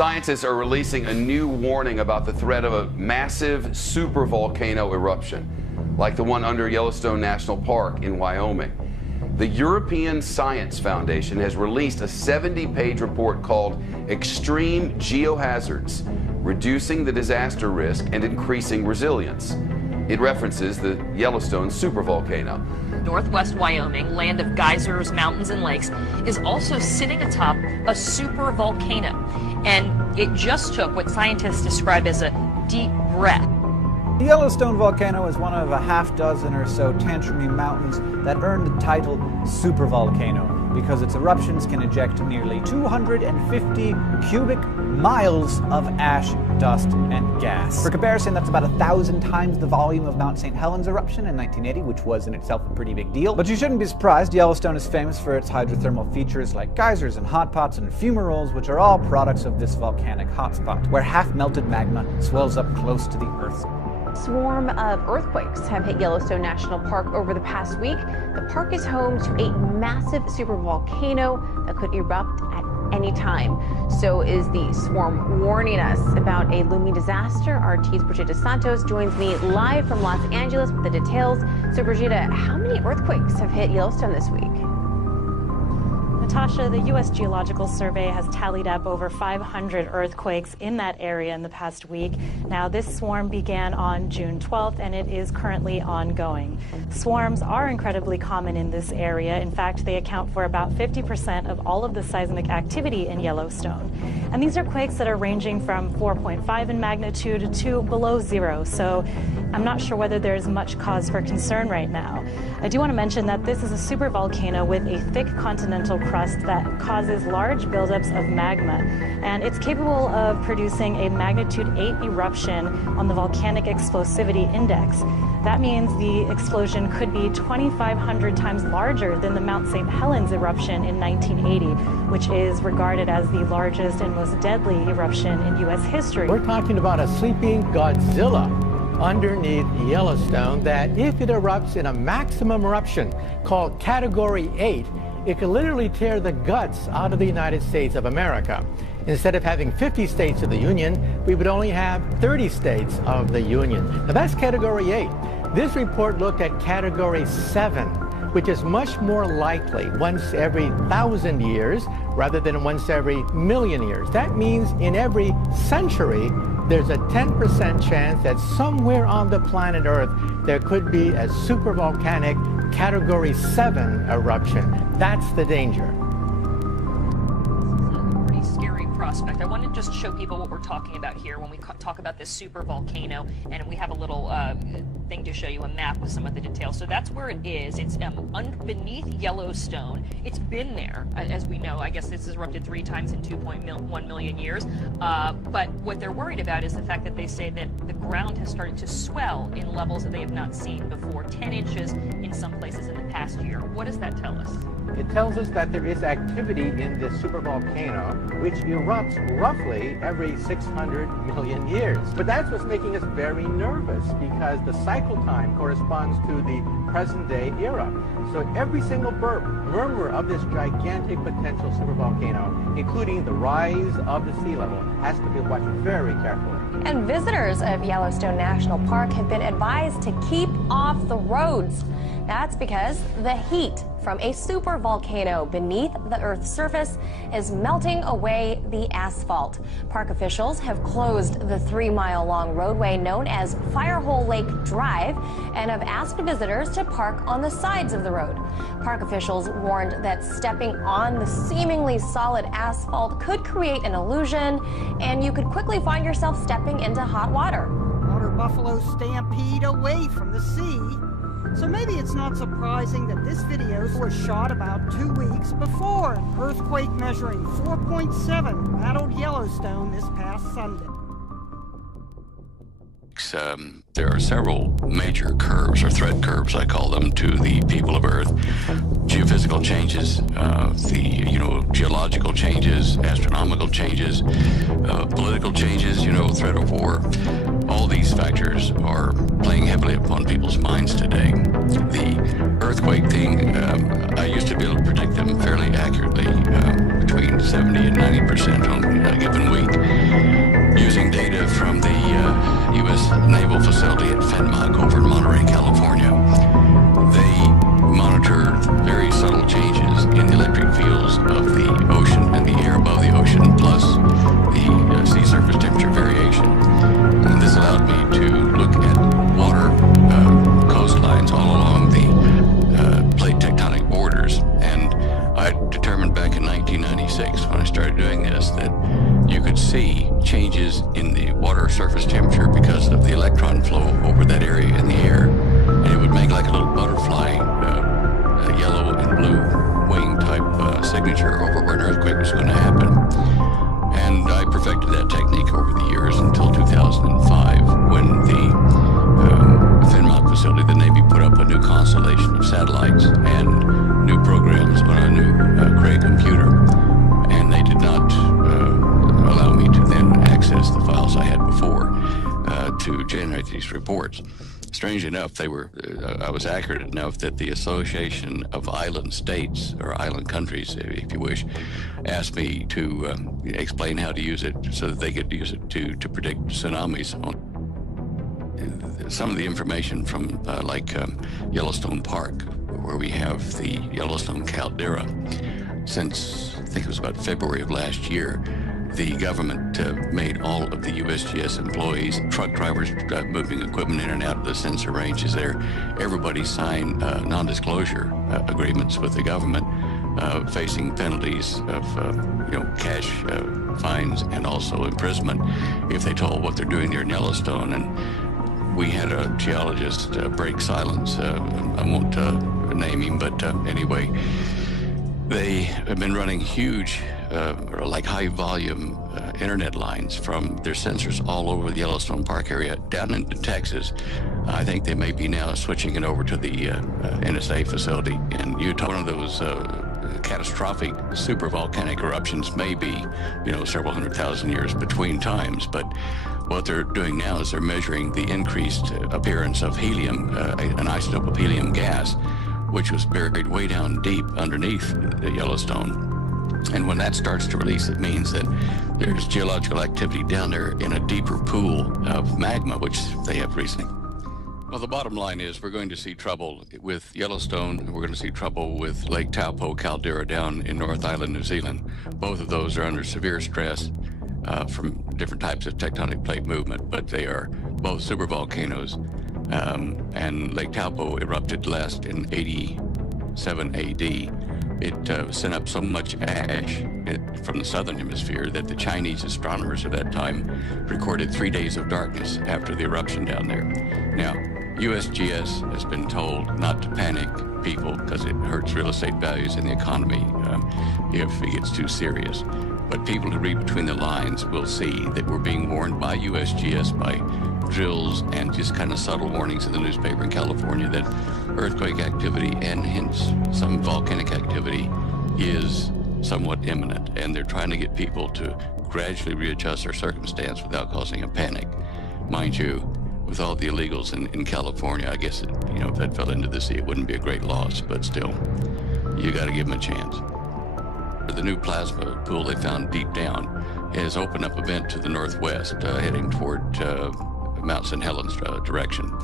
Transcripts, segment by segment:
Scientists are releasing a new warning about the threat of a massive supervolcano eruption, like the one under Yellowstone National Park in Wyoming. The European Science Foundation has released a 70-page report called Extreme Geohazards: Reducing the Disaster Risk and Increasing Resilience. It references the Yellowstone supervolcano. Northwest Wyoming, land of geysers, mountains, and lakes, is also sitting atop a supervolcano. And it just took what scientists describe as a deep breath. The Yellowstone volcano is one of a half dozen or so tantrumy mountains that earned the title supervolcano because its eruptions can eject nearly 250 cubic miles of ash, dust, and gas. For comparison, that's about 1,000 times the volume of Mount St. Helens eruption in 1980, which was in itself a pretty big deal. But you shouldn't be surprised. Yellowstone is famous for its hydrothermal features like geysers and hot pots and fumaroles, which are all products of this volcanic hotspot, where half-melted magma swells up close to the Earth. Swarm of earthquakes have hit Yellowstone National Park over the past week. The park is home to a massive supervolcano that could erupt at any time. So is the swarm warning us about a looming disaster. RT's Brigitte Santos joins me live from Los Angeles with the details. So Brigitte, how many earthquakes have hit Yellowstone this week? Natasha, the U.S. Geological Survey has tallied up over 500 earthquakes in that area in the past week. Now, this swarm began on June 12th, and it is currently ongoing. Swarms are incredibly common in this area. In fact, they account for about 50% of all of the seismic activity in Yellowstone. And these are quakes that are ranging from 4.5 in magnitude to below zero. So I'm not sure whether there's much cause for concern right now. I do want to mention that this is a supervolcano with a thick continental crust that causes large buildups of magma, and it's capable of producing a magnitude 8 eruption on the volcanic explosivity index. That means the explosion could be 2,500 times larger than the Mount St. Helens eruption in 1980, which is regarded as the largest and most deadly eruption in U.S. history. We're talking about a sleeping Godzilla underneath Yellowstone that, if it erupts in a maximum eruption called Category 8, it could literally tear the guts out of the United States of America. Instead of having 50 states of the Union, we would only have 30 states of the Union. Now that's Category 8. This report looked at Category 7, which is much more likely once every 1,000 years rather than once every million years. That means in every century, there's a 10% chance that somewhere on the planet Earth there could be a supervolcanic Category 7 eruption. That's the danger. Pretty scary prospect. I want to just show people what we're talking about here when we talk about this super volcano, and we have a little thing to show you, a map with some of the details. So that's where it is. It's beneath Yellowstone. It's been there, as we know. I guess this has erupted 3 times in 2.1 million years. But what they're worried about is the fact that they say that the ground has started to swell in levels that they have not seen before, 10 inches in some places in the past year. What does that tell us? It tells us that there is activity in this supervolcano, which erupts roughly every 600 million years. But that's what's making us very nervous, because the cycle time corresponds to the present-day era. So every single murmur of this gigantic potential supervolcano, including the rise of the sea level, has to be watched very carefully. And visitors of Yellowstone National Park have been advised to keep off the roads. That's because the heat from a supervolcano beneath the Earth's surface is melting away the asphalt. Park officials have closed the 3-mile-long roadway known as Firehole Lake Drive and have asked visitors to park on the sides of the road. Park officials warned that stepping on the seemingly solid asphalt could create an illusion, and you could quickly find yourself stepping into hot water. Water buffalo stampede away from the sea. So maybe it's not surprising that this video was shot about 2 weeks before an earthquake measuring 4.7 rattled Yellowstone this past Sunday. There are several major curves, or threat curves, I call them, to the people of Earth. Geophysical changes, geological changes, astronomical changes, political changes, threat of war. All these factors are playing heavily upon people's minds today. The earthquake thing, I used to be able to predict them fairly accurately, between 70 and 90% on a given week. landmark over in Monterey, California. They monitor very subtle changes in the electric fields of the ocean and the air above the ocean, plus the sea surface temperature variation. And this allowed me to look at water coastlines all along the plate tectonic borders. And I determined back in 1996, when I started doing this, that you could see changes in the water surface temperature because of the electron flow over that area in the air. And it would make like a little butterfly, a yellow and blue wing type signature over where an earthquake was going to happen. And I perfected that technique over the years until 2005, when the Finmock facility, the Navy, put up a new constellation of satellites and new programs on a new Cray computer. And they did not allow me to then access the files I had before to generate these reports. Strange enough, they were, I was accurate enough that the Association of Island States, or island countries, if you wish, asked me to explain how to use it so that they could use it to predict tsunamis. Some of the information from Yellowstone Park, where we have the Yellowstone caldera, since I think it was about February of last year, the government made all of the USGS employees, truck drivers moving equipment in and out of the sensor ranges there, everybody signed non-disclosure agreements with the government, facing penalties of cash fines and also imprisonment if they told what they're doing there in Yellowstone. And we had a geologist break silence. I won't name him, but anyway, they have been running huge, high volume internet lines from their sensors all over the Yellowstone Park area down into Texas. I think they may be now switching it over to the NSA facility in Utah. One of those catastrophic supervolcanic eruptions may be, several 100,000 years between times, but what they're doing now is they're measuring the increased appearance of helium, an isotope of helium gas, which was buried way down deep underneath the Yellowstone. And when that starts to release, it means that there's geological activity down there in a deeper pool of magma, which they have recently. Well, the bottom line is we're going to see trouble with Yellowstone, and we're going to see trouble with Lake Taupo caldera down in North Island, New Zealand. Both of those are under severe stress from different types of tectonic plate movement, but they are both supervolcanoes. And Lake Taupo erupted last in 87 AD. It sent up so much ash from the southern hemisphere that the Chinese astronomers at that time recorded 3 days of darkness after the eruption down there. Now, USGS has been told not to panic people because it hurts real estate values in the economy if it gets too serious. But people who read between the lines will see that we're being warned by USGS, by drills and just kind of subtle warnings in the newspaper in California that earthquake activity and hence some volcanic activity is somewhat imminent. And they're trying to get people to gradually readjust their circumstance without causing a panic. Mind you, with all the illegals in California, I guess, if that fell into the sea, it wouldn't be a great loss, but still, you got to give them a chance. The new plasma pool they found deep down has opened up a vent to the northwest, heading toward Mount St. Helens direction.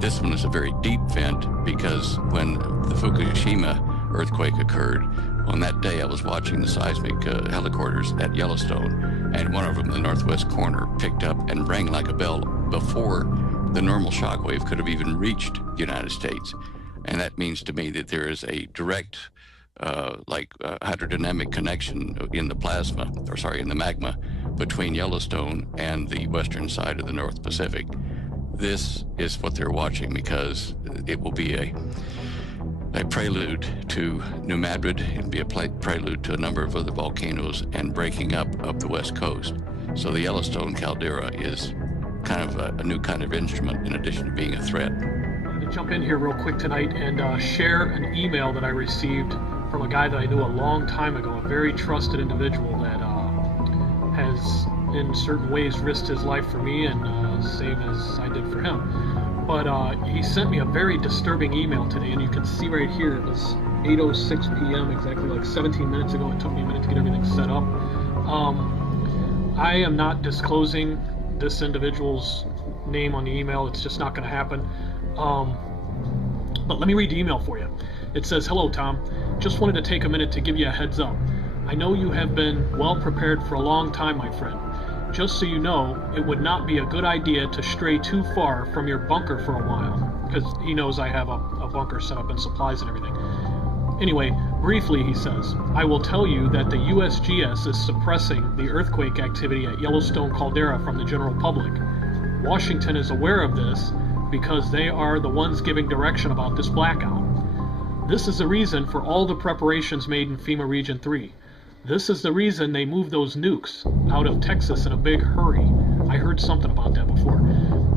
This one is a very deep vent because when the Fukushima earthquake occurred, on that day I was watching the seismic helicopters at Yellowstone, and one of them in the northwest corner picked up and rang like a bell before the normal shock wave could have even reached the United States. And that means to me that there is a direct hydrodynamic connection in the magma between Yellowstone and the western side of the North Pacific. This is what they're watching because it will be a prelude to New Madrid. It'll be a prelude to a number of other volcanoes and breaking up the west coast. So the Yellowstone caldera is kind of a new kind of instrument in addition to being a threat. I wanted to jump in here real quick tonight and share an email that I received from a guy that I knew a long time ago, a very trusted individual that has in certain ways risked his life for me and same as I did for him. But he sent me a very disturbing email today, and you can see right here it was 8:06 p.m. exactly like 17 minutes ago. It took me a minute to get everything set up. I am not disclosing this individual's name on the email. It's just not going to happen. But let me read the email for you. It says, "Hello, Tom. Just wanted to take a minute to give you a heads up. I know you have been well prepared for a long time, my friend. Just so you know, it would not be a good idea to stray too far from your bunker for a while." Because he knows I have a bunker set up and supplies and everything. Anyway, briefly, he says, "I will tell you that the USGS is suppressing the earthquake activity at Yellowstone Caldera from the general public. Washington is aware of this because they are the ones giving direction about this blackout. This is the reason for all the preparations made in FEMA Region 3. This is the reason they moved those nukes out of Texas in a big hurry." I heard something about that before.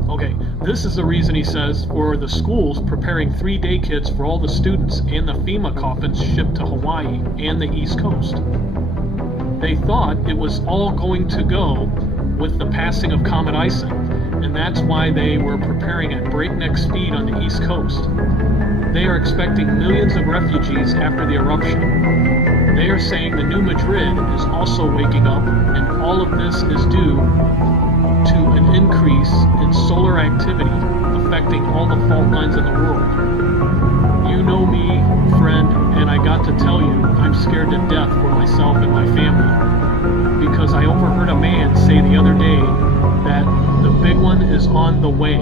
Okay, this is the reason, he says, for the schools preparing 3-day kits for all the students and the FEMA coffins shipped to Hawaii and the East Coast. They thought it was all going to go with the passing of Comet Ison, and that's why they were preparing at breakneck speed on the East Coast. They are expecting millions of refugees after the eruption. They are saying the New Madrid is also waking up, and all of this is due to an increase in solar activity affecting all the fault lines in the world. You know me, friend, and I got to tell you, I'm scared to death for myself and my family, because I overheard a man say the other day that the big one is on the way.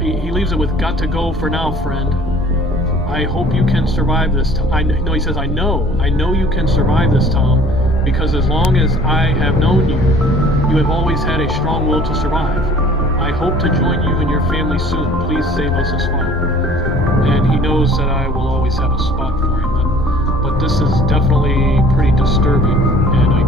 He leaves it with, "Got to go for now, friend. I hope you can survive this." He says, I know you can survive this, Tom, because as long as I have known you, you have always had a strong will to survive. I hope to join you and your family soon. Please save us a spot. And he knows that I will always have a spot for him. But this is definitely pretty disturbing, and